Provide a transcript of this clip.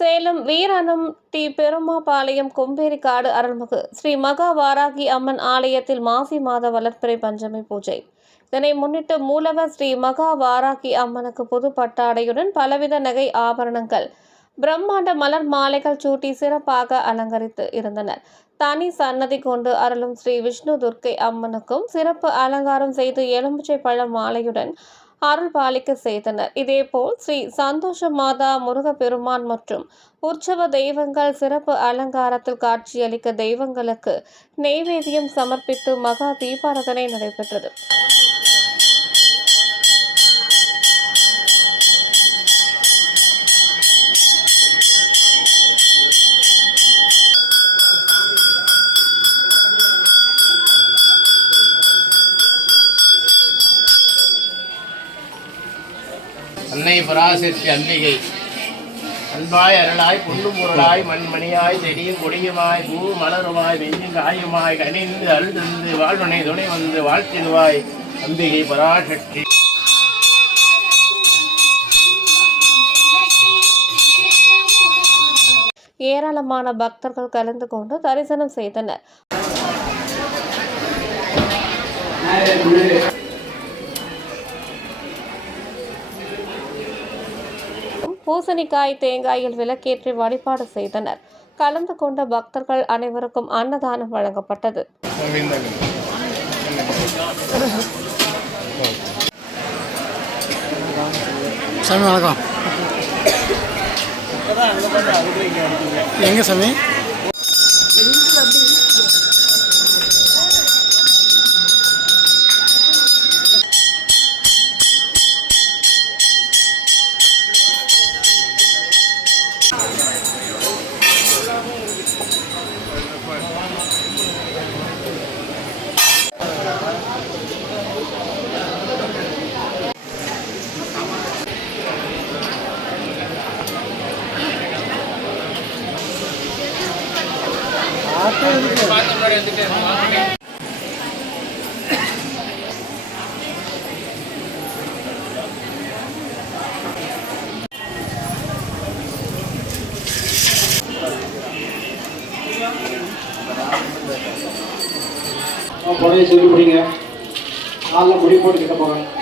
Salem Veeranam D Perumapalayam கொம்பேரிக்காடு அருள்மிகு ஸ்ரீ மகா வாராகி அம்மன் ஆலயத்தில் மாசி மாத வளர்ப்பிறை பஞ்சமி பூஜை. இதனை முன்னிட்டு மூலவர் ஸ்ரீ மகா வாராகி அம்மனுக்கு புது பட்டாடையுடன் பலவித நகை ஆபரணங்கள், பிரம்மாண்ட மலர் மாலைகள் சூட்டி சிறப்பாக அலங்கரித்து இருந்தனர். தனி சன்னதி கொண்டு அருளும் ஸ்ரீ விஷ்ணு துர்க்கை அம்மனுக்கும் சிறப்பு அலங்காரம் செய்து எலுமிச்சை பழ மாலையுடன் அருள் பாலிக்க செய்தனர். இதேபோல் ஸ்ரீ சந்தோஷ மாதா, முருகப்பெருமான் மற்றும் உற்சவ தெய்வங்கள் சிறப்பு அலங்காரத்தில் காட்சியளிக்க தெய்வங்களுக்கு நெய்வேத்தியம் சமர்ப்பித்து மகா தீபாராதனை நடைபெற்றது. அன்னை பராசக்தி அம்பிகை அன்பாய் அருளாய் பொன்னும் பொருளாய் மண்மணியாய் செடியும் கொடியுமாய் பூ மலருமாய் வெஞ்சும் காயுமாய் கனிந்து அருள் தந்து வாழ்வனை துணை வந்து வாழ்த்திடுவாய் அம்பிகை பராசக்தி. ஏராளமான பக்தர்கள் கலந்து கொண்டு தரிசனம் செய்தனர். பூசணிக்காய், தேங்காயில் விளக்கேற்றி வழிபாடு செய்தனர். கலந்து கொண்ட பக்தர்கள் அனைவருக்கும் அன்னதானம் வழங்கப்பட்டது. சாமி வணக்கம். எங்க சாமி? சொல்லி முடிங்க. நாளில் முடி போட்டு கிட்ட போங்க.